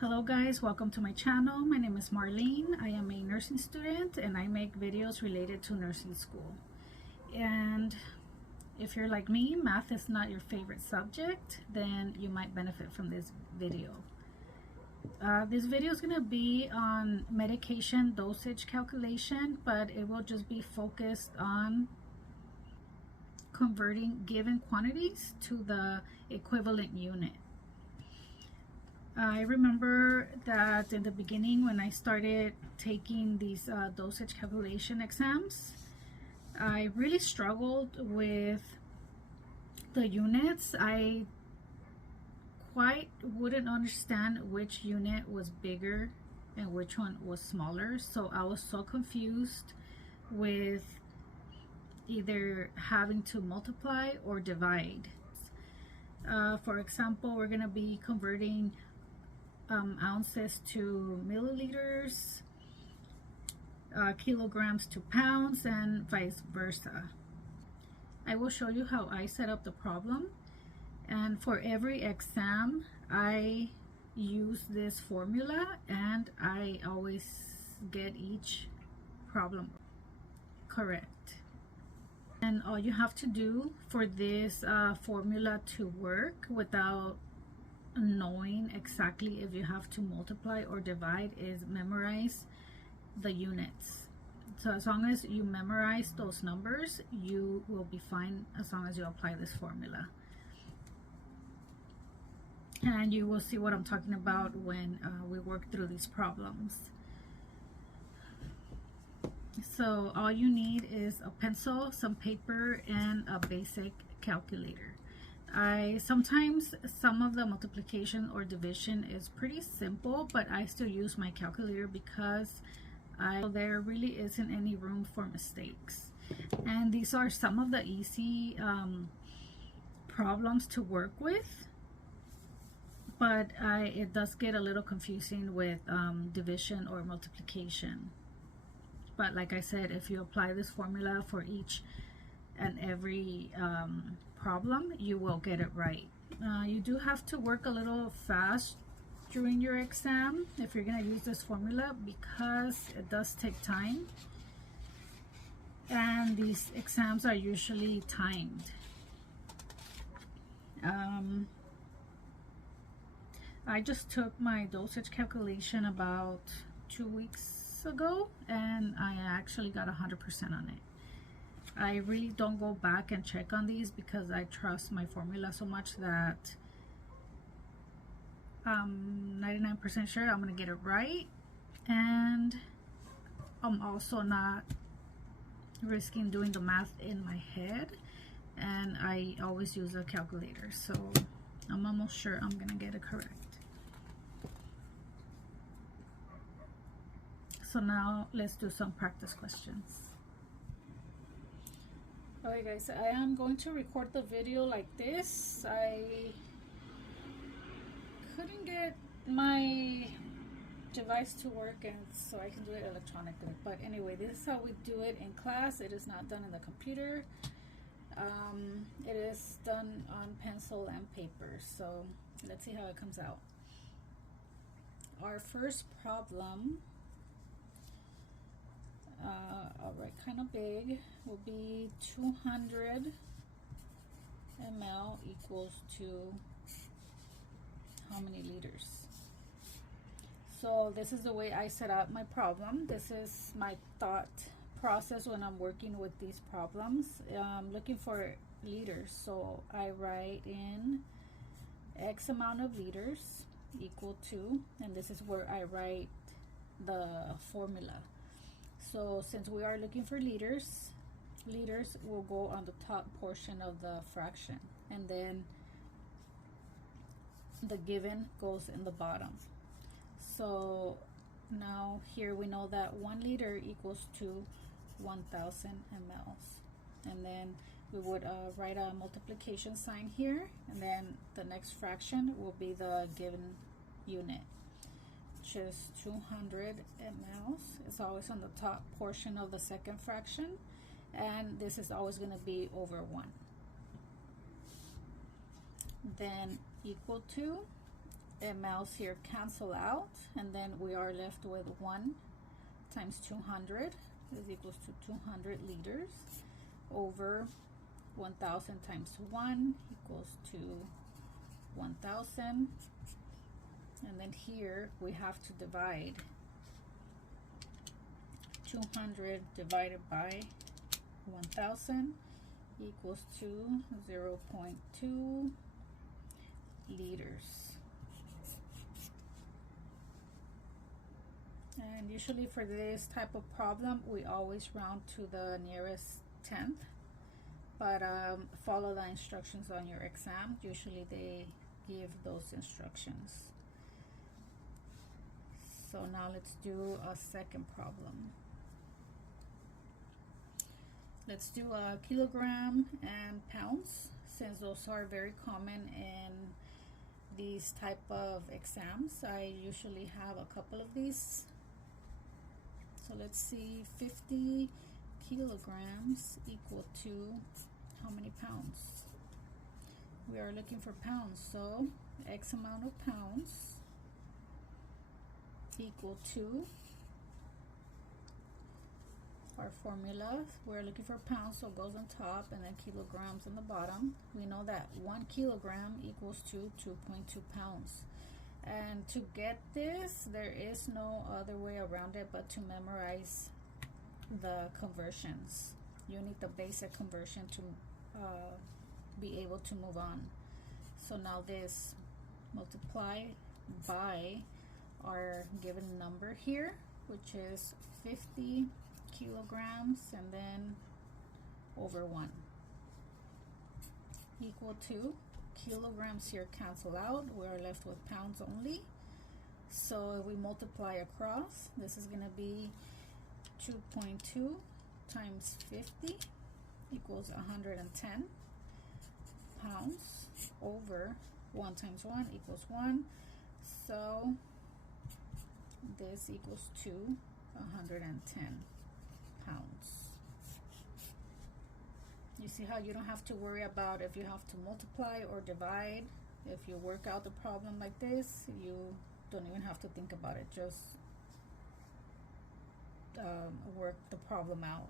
Hello guys, welcome to my channel. My name is Marlene. I am a nursing student and I make videos related to nursing school. And if you're like me, math is not your favorite subject, then you might benefit from this video. This video is going to be on medication dosage calculation, but it will just be focused on converting given quantities to the equivalent unit. I remember that in the beginning when I started taking these dosage calculation exams, I really struggled with the units. I quite wouldn't understand which unit was bigger and which one was smaller, so I was so confused with either having to multiply or divide. For example, we're going to be converting ounces to milliliters, kilograms to pounds, and vice versa. I will show you how I set up the problem, and for every exam I use this formula and I always get each problem correct. And all you have to do for this formula to work without knowing exactly if you have to multiply or divide is memorize the units. So as long as you memorize those numbers, you will be fine as long as you apply this formula. And you will see what I'm talking about when we work through these problems. So all you need is a pencil, some paper, and a basic calculator. Sometimes some of the multiplication or division is pretty simple, but I still use my calculator because there really isn't any room for mistakes. And these are some of the easy problems to work with, but it does get a little confusing with division or multiplication. But like I said, if you apply this formula for each and every problem, you will get it right. You do have to work a little fast during your exam if you're going to use this formula, because it does take time and these exams are usually timed. I just took my dosage calculation about 2 weeks ago and I actually got 100% on it. I really don't go back and check on these because I trust my formula so much that I'm 99% sure I'm going to get it right, and I'm also not risking doing the math in my head, and I always use a calculator, so I'm almost sure I'm going to get it correct. So now let's do some practice questions. Alright guys, I am going to record the video like this. I couldn't get my device to work, and so I can do it electronically. But anyway, this is how we do it in class. It is not done in the computer. It is done on pencil and paper. So let's see how it comes out. Our first problem, alright, kind of big, will be 200 ml equals to how many liters? So this is the way I set up my problem. This is my thought process when I'm working with these problems. I'm looking for liters, so I write in X amount of liters equal to, and this is where I write the formula. So since we are looking for liters, liters will go on the top portion of the fraction, and then the given goes in the bottom. So now here we know that 1 liter equals to 1000 mLs, and then we would write a multiplication sign here, and then the next fraction will be the given unit, which is 200 mLs. It's always on the top portion of the second fraction, and this is always going to be over 1. Then equal to mLs here cancel out, and then we are left with 1 times 200 is equals to 200 liters over 1000 times 1 equals to 1000, and then here we have to divide 200 divided by 1000 equals to 0.2 liters. And usually for this type of problem, we always round to the nearest tenth, but follow the instructions on your exam. Usually they give those instructions. So now let's do a second problem. Let's do a kilogram and pounds, since those are very common in these type of exams. I usually have a couple of these. So let's see, 50 kilograms equal to how many pounds? We are looking for pounds, so X amount of pounds equal to our formula. We're looking for pounds, so it goes on top, and then kilograms on the bottom. We know that 1 kilogram equals to 2.2 pounds. And to get this, there is no other way around it but to memorize the conversions. You need the basic conversion to be able to move on. So now this multiply by our given number here, which is 50 kilograms, and then over 1 equal to kilograms here cancel out. We are left with pounds only. So if we multiply across, this is going to be 2.2 times 50 equals 110 pounds over 1 times 1 equals 1. So this equals to 110 pounds. You see how you don't have to worry about if you have to multiply or divide. If you work out the problem like this, you don't even have to think about it. Just work the problem out.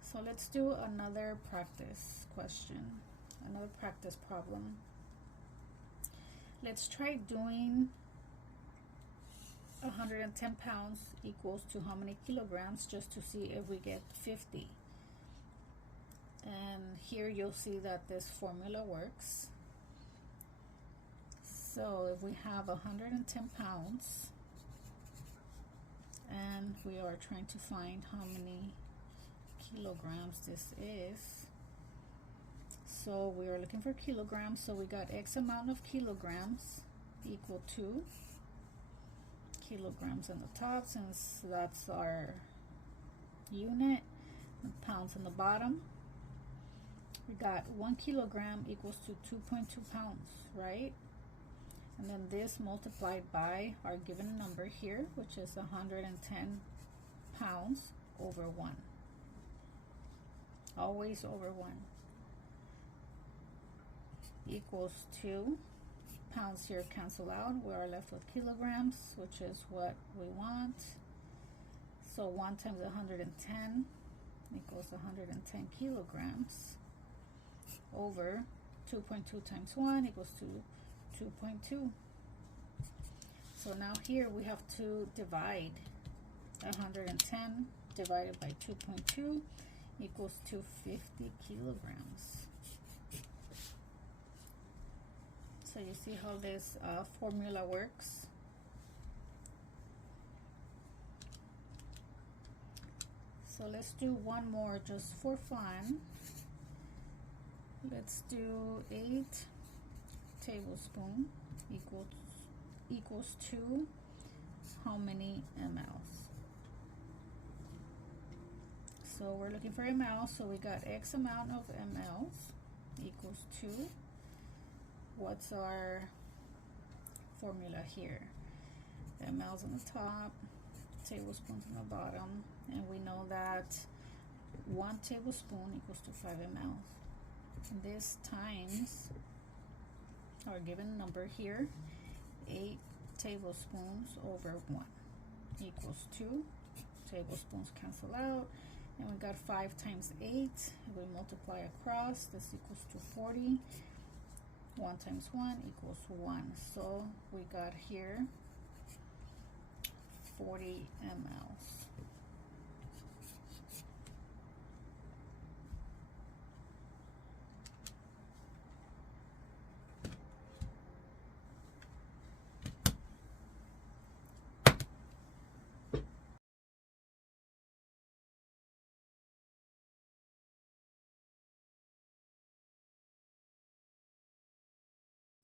So let's do another practice question, another practice problem. Let's try doing 110 pounds equals to how many kilograms, just to see if we get 50. And here you'll see that this formula works. So if we have 110 pounds and we are trying to find how many kilograms this is, so we are looking for kilograms, so we got X amount of kilograms equal to kilograms on the top, since that's our unit, and pounds on the bottom. We got 1 kilogram equals to 2.2 pounds, right? And then this multiplied by our given number here, which is 110 pounds over 1. Always over 1. Equals to, pounds here cancel out. We are left with kilograms, which is what we want. So 1 times 110 equals 110 kilograms over 2.2 times 1 equals to 2.2. So now here we have to divide 110 divided by 2.2 equals to 50 kilograms. So you see how this formula works. So let's do one more just for fun. Let's do 8 tablespoons equals to how many mLs? So we're looking for mLs, so we got X amount of mLs equals to, what's our formula here? mLs on the top, tablespoons on the bottom, and we know that 1 tablespoon equals to 5 mLs. This times our given number here, tablespoons over 1 equals 2. Tablespoons cancel out, and we got 5 times 8. We multiply across, this equals to 40. 1 times 1 equals 1. So we got here 40 mLs.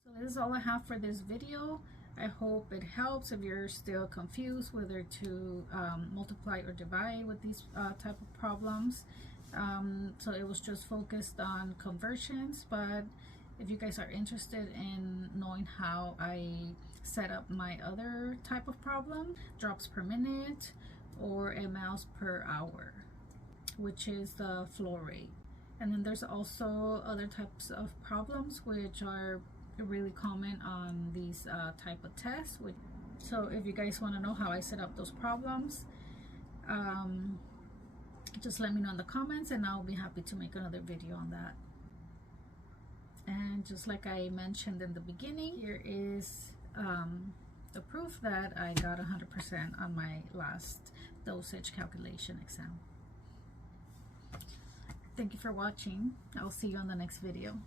So this is all I have for this video. I hope it helps if you're still confused whether to multiply or divide with these type of problems. So it was just focused on conversions, but if you guys are interested in knowing how I set up my other type of problem, drops per minute or mLs per hour, which is the flow rate. And then there's also other types of problems which are really common on these type of tests. So if you guys want to know how I set up those problems, just let me know in the comments and I'll be happy to make another video on that. And just like I mentioned in the beginning, here is the proof that I got 100% on my last dosage calculation exam. Thank you for watching. I'll see you on the next video.